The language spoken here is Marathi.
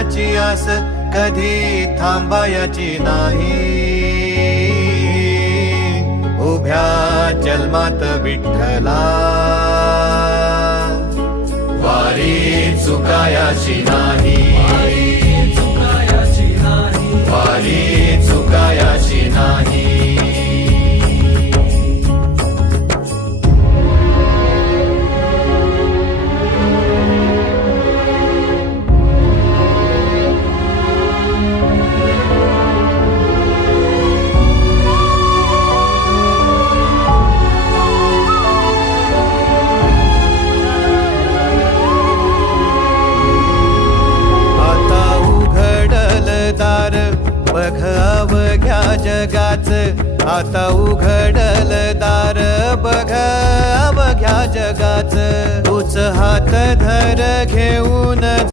देवाची आस कधी थांबायची नाही. उभ्या जन्मात विठ्ठला वारी चुकायाची नाही. वारी चुकायाची नाही. बघ अवघ्या जगाच, आता उघडल दार बघ अवघ्या जगाच. तूच हात धर घेऊन